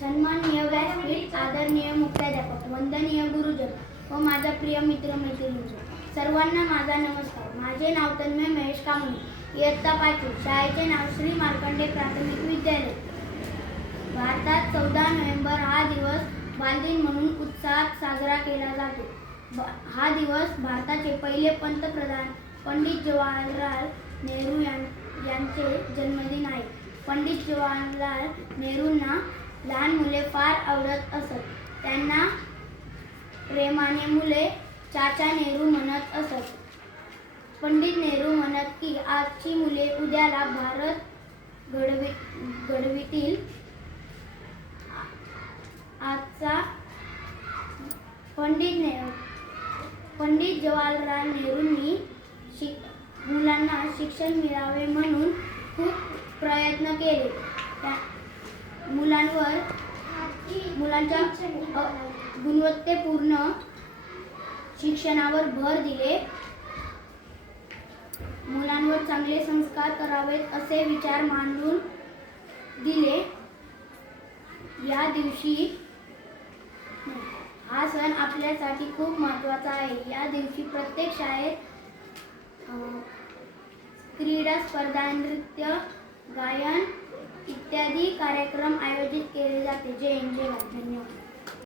सन्माननीय व्यासपीठ, आदरणीय मुख्याध्यापक, वंदनीय गुरुजन व माझा प्रिय मित्र मैत्रिणींनो, सर्वांना माझा नमस्कार. माझे नाव तन्मय महेश कामणे, इयत्ता 5वी. शाळेचे नाव श्री मार्कंडे प्राथमिक विद्यालय. भारतात 14 नोव्हेंबर हा दिवस बालदिन म्हणून उत्साहात साजरा केला जातो. हा दिवस भारताचे पहिले पंतप्रधान पंडित जवाहरलाल नेहरू यांचे जन्मदिन आहे. पंडित जवाहरलाल नेहरूंना लहान मुले फार आवडत असत. त्यांना प्रेमाने मुले चाचा नेहरू म्हणत असत. पंडित नेहरू म्हणत की आजची मुले उद्याला भारत घडवितील. आजचा पंडित जवाहरलाल नेहरूंनी मुलांना शिक्षण मिळावे म्हणून खूप प्रयत्न केले. मुलांच्या गुणवत्तेपूर्ण शिक्षणावर भर दिले. मुलांवर चांगले संस्कार करावेत असे विचार मांडून दिले. या दिवशी हा सण आपल्यासाठी खूप महत्त्वाचा आहे. या दिवशी प्रत्येक शाळेत क्रीडा स्पर्धा, नृत्य, गायन इत्यादी कार्यक्रम आयोजित केले जाते. जय हिंद, जय भारत. धन्यवाद.